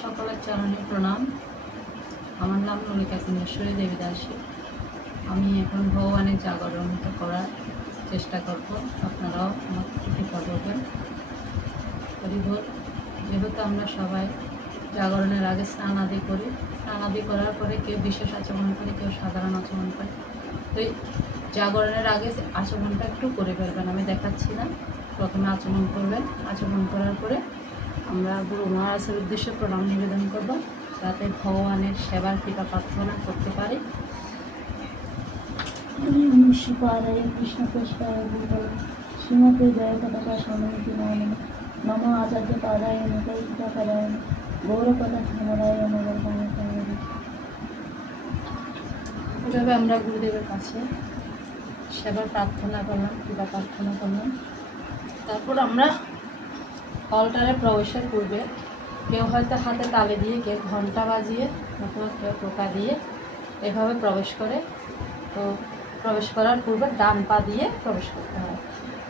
সকলের চরণে প্রণাম। আমার নাম ললিতা কুণ্ডেশ্বরী দেবী দাসী। আমি এখন ভগবানের জাগরণ করার চেষ্টা করব, আপনারাও আমার কৃপা করবেন। হরিবোল। যেহেতু আমরা সবাই জাগরণের আগে স্নান আদি করি, স্নান আদি করার পরে কেউ বিশেষ আচমন করে, কেউ সাধারণ আচমন করে। তো এই জাগরণের আগে আচমনটা একটু করে ফেলবেন, আমি দেখাচ্ছি না। প্রথমে আচমন করবেন, আচমন করার পরে আমরা গুরু মহারাজের উদ্দেশ্যে প্রণাম নিবেদন করব, যাতে ভগবানের সেবার কৃপা প্রার্থনা করতে পারি। কৃষ্ণ পুষ্পায় শ্রীমতী জয় পতাকা সমিতি নম আচার্য পাদায় নৈকিতা পদায় গৌরপদা ধনরায় নগর এভাবে আমরা গুরুদেবের কাছে সেবার প্রার্থনা করলাম, কৃপা প্রার্থনা করলাম। তারপর আমরা অলটারে প্রবেশের পূর্বে কেউ হয়তো হাতে তালে দিয়ে, কেউ ঘন্টা বাজিয়ে, অথবা কেউ টোকা দিয়ে এভাবে প্রবেশ করে। তো প্রবেশ করার পূর্বে ডান পা দিয়ে প্রবেশ করতে হয়।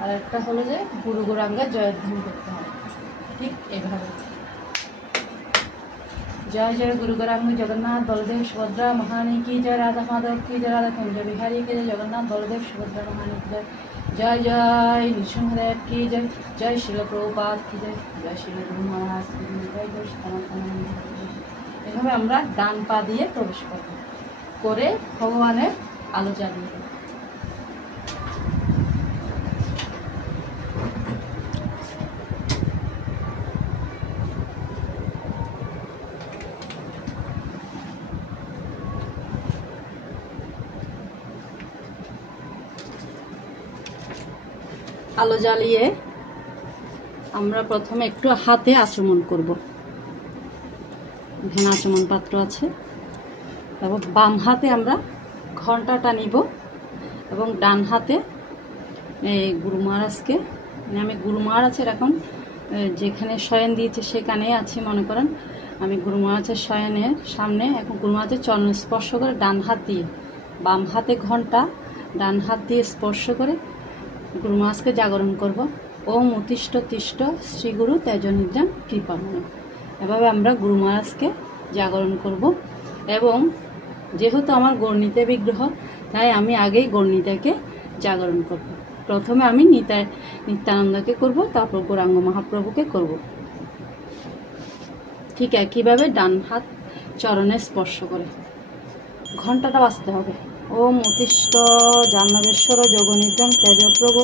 আর একটা হলো যে গুরু গৌরাঙ্গের জয়ধ্বনি করতে হয়, ঠিক এভাবে। জয় জয় গুরু গৌরাঙ্গ জগন্নাথ বলদেব সুভদ্রা মহারানী কি জয়, রাধা মাধব কি জয়, রাধা কুঞ্জ বিহারী কি জয়, জগন্নাথ বলদেব সুভদ্রা মহারানী কি জয়, জয় জয় নৃসিংহদেব কি জয়, জয় শিল প্রভুপাদ কি জয়, জয় শিল গুরু মহারাজ কি জয়, জয় সনাতন। এভাবে আমরা ডান পা দিয়ে প্রবেশ করব, করে ভগবানের আলো জ্বালিয়ে দেব। আলো জ্বালিয়ে আমরা প্রথমে একটু হাতে আচমন করব। এখানে আচমন পাত্র আছে। এবং বাম হাতে আমরা ঘন্টাটা নিব এবং ডান হাতে এই গুরু মহারাজকে, আমি গুরু মহারাজের এখন যেখানে শয়ন দিয়েছে সেখানে আছি মনে করেন। আমি গুরু মহারাজের শয়নের সামনে এখন গুরু মহারাজের চরণ স্পর্শ করে ডান হাত দিয়ে, বাম হাতে ঘন্টা, ডান হাত দিয়ে স্পর্শ করে গুরু মহারাজকে জাগরণ করব। ওম উতিষ্ঠ তিষ্ঠ শ্রী গুরু তেজনিদ্রাং কৃপাময়। এভাবে আমরা গুরু মহারাজকে জাগরণ করব। এবং যেহেতু আমার গৌরনীতে বিগ্রহ, তাই আমি আগেই গৌরনীতাকে জাগরণ করব। প্রথমে আমি নিত্যানন্দকে করব, তারপর গৌরাঙ্গ মহাপ্রভুকে করব। ঠিক একইভাবে ডান হাত চরণে স্পর্শ করে ঘন্টাটা বাজতে হবে। ওম উতিষ্ঠ জাহ্নবেশ্বর যোগনিদ্রাং তেজপ্রভু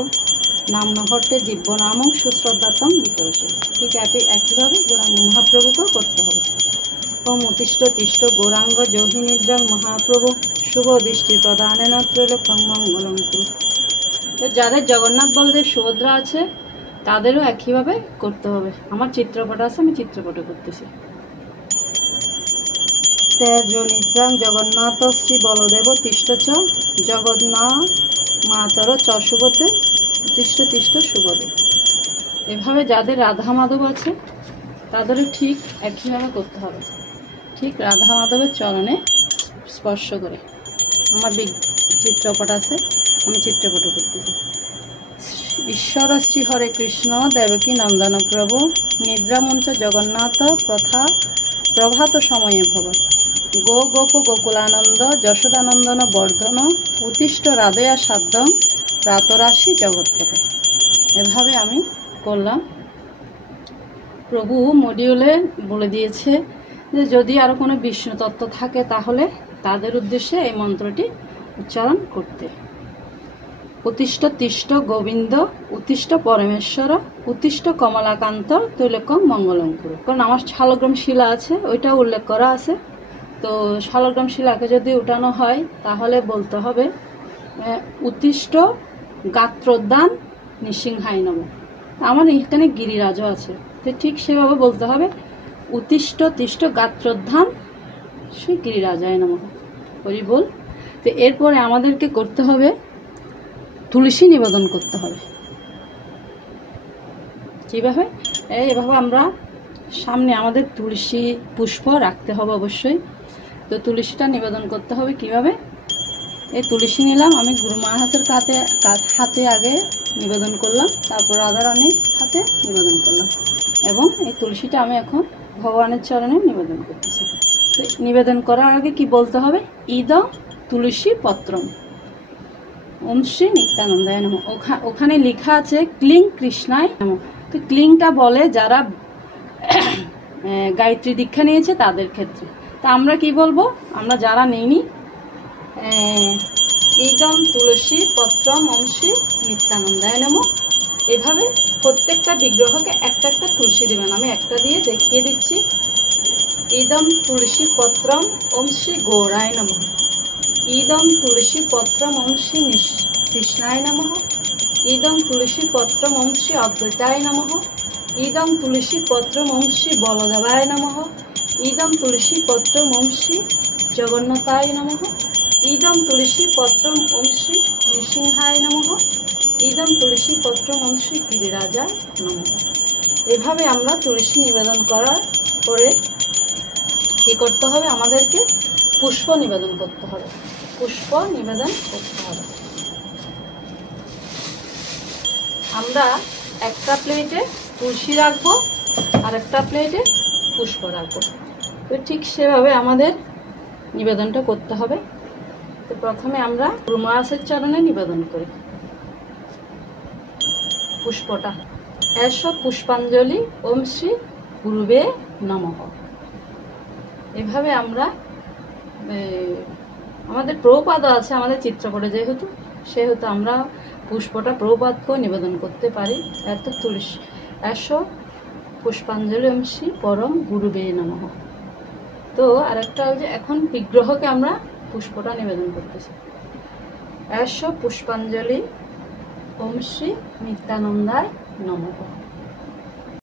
নামনহট্টে দিব্য নামং সুশ্রদ্ধাতম বিতরসে। ঠিক একইভাবে গৌরাঙ্গ মহাপ্রভুকেও করতে হবে। ওম উতিষ্ঠ তিষ্ঠ গৌরাঙ্গ যোগিনিদ্রাং মহাপ্রভু শুভ দৃষ্টি প্রদানেন ত্রৈলোক্যং মঙ্গলং কুরু। তো যাদের জগন্নাথ বলদেব সুভদ্রা আছে তাদেরও একইভাবে করতে হবে। আমার চিত্রপট আছে, আমি চিত্রপটে করতেছি। তেজনিদ্রাং জগন্নাথ শ্রী বলদেব তিষ্ঠ চ জগন্নাথ মাতর চ সুভদ্রে তিষ্ঠ তিষ্ঠ সুভদ্রে। এভাবে যাদের রাধা মাধব আছে তাদেরও ঠিক একইভাবে করতে হবে। ঠিক রাধা মাধবের চরণে স্পর্শ করে। আমার চিত্রপট আছে, আমি চিত্রপট করতেছি। ঈশ্বর শ্রী হরে কৃষ্ণ দেবকী নন্দন প্রভু নিদ্রামঞ্চ জগন্নাথ প্রভাত সময়ে ভব গো গোপ গোকুলানন্দ যশোদানন্দন বর্ধন উতিষ্ঠ রাধয়া সাধ্যং প্রাতরাশি জগৎপথে। এভাবে আমি করলাম। প্রভু মডিউলে বলে দিয়েছে যে যদি আরও কোনো বিষ্ণু তত্ত্ব থাকে তাহলে তাদের উদ্দেশ্যে এই মন্ত্রটি উচ্চারণ করতে। উতিষ্ঠ তিষ্ঠ গোবিন্দ উতিষ্ঠ পরমেশ্বর উতিষ্ঠ কমলাকান্ত ত্রৈলোক্যং মঙ্গলং কুরু। কারণ আমার শালগ্রাম শিলা আছে, ওইটা উল্লেখ করা আছে। তো শালগ্রাম শিলাকে যদি উঠানো হয় তাহলে বলতে হবে উতিষ্ঠ গাত্রোদ্যান নৃসিংহায় নম। আমার এখানে গিরিরাজও আছে, তো ঠিক সেভাবে বলতে হবে উতিষ্ঠ তিষ্ঠ গাত্রোদ্যান শ্রী গিরিরাজায় নম। হরি বল। তো এরপরে আমাদেরকে করতে হবে তুলসী নিবেদন করতে হবে। কীভাবে? এভাবে আমরা সামনে আমাদের তুলসী পুষ্প রাখতে হবে অবশ্যই। তো তুলসীটা নিবেদন করতে হবে কিভাবে? এই তুলসী নিলাম, আমি গুরু মহারাজের হাতে আগে নিবেদন করলাম, তারপর রাধারানীর হাতে নিবেদন করলাম। এবং এই তুলসীটা আমি এখন ভগবানের চরণে নিবেদন করতেছি। তো নিবেদন করার আগে কি বলতে হবে? ইদম তুলসী পত্রম ওম শ্রী নিত্যানন্দায় নমঃ। ওখানে লেখা আছে ক্লিং কৃষ্ণায় নমঃ। তো ক্লিংটা বলে যারা গায়ত্রী দীক্ষা নিয়েছে তাদের ক্ষেত্রে। তা আমরা কি বলবো? আমরা যারা নেইনি, ইদম তুলসী পত্রম ওম শ্রী নিত্যানন্দায় নমঃ। এভাবে প্রত্যেকটা বিগ্রহকে একটা একটা তুলসী দিবেন। আমি একটা দিয়ে দেখিয়ে দিচ্ছি। ইদম তুলসী পত্রম ওম শ্রী গৌরায় নমঃ। ইদম তুলসী পত্রম ওম শ্রী কৃষ্ণায় নমঃ। ইদম তুলসী পত্রম ওম শ্রী অদ্বৈতায় নমঃ। ইদম তুলসী পত্রম ওম শ্রী বলদেবায় নমঃ। ইদম তুলসী পত্রম ওম শ্রী জগন্নাথায় নমঃ। ইদম তুলসী পত্রম ওম শ্রী নৃসিংহায় নমঃ। ইদম তুলসী পত্রম ওম শ্রী গিরিরাজায় নমঃ। এভাবে আমরা তুলসী নিবেদন করার পরে কি করতে হবে? আমাদেরকে পুষ্প নিবেদন করতে হবে। পুষ্প নিবেদন করতে হবে। আমরা একটা প্লেটে তুলসী রাখবো আর একটা প্লেটে পুষ্প রাখবো। তো ঠিক সেভাবে আমাদের নিবেদনটা করতে হবে। তো প্রথমে আমরা গুরু মহারাজের চরণে নিবেদন করি পুষ্পটা। এস পুষ্পাঞ্জলি ওম শ্রী গুরুবে নমঃ। এভাবে আমরা আমাদের প্রভুপাদ আছে আমাদের চিত্রপটে, সেহেতু আমরা পুষ্পটা প্রভুপাদকেও নিবেদন করতে পারি। এত তুলসী এস পুষ্পাঞ্জলি ওম শ্রী পরম গুরুবে নমঃ। তো আরেকটা হচ্ছে এখন বিগ্রহকে আমরা পুষ্পটা নিবেদন করতেছি। এস পুষ্পাঞ্জলি ওম শ্রী নিত্যানন্দায় নমঃ।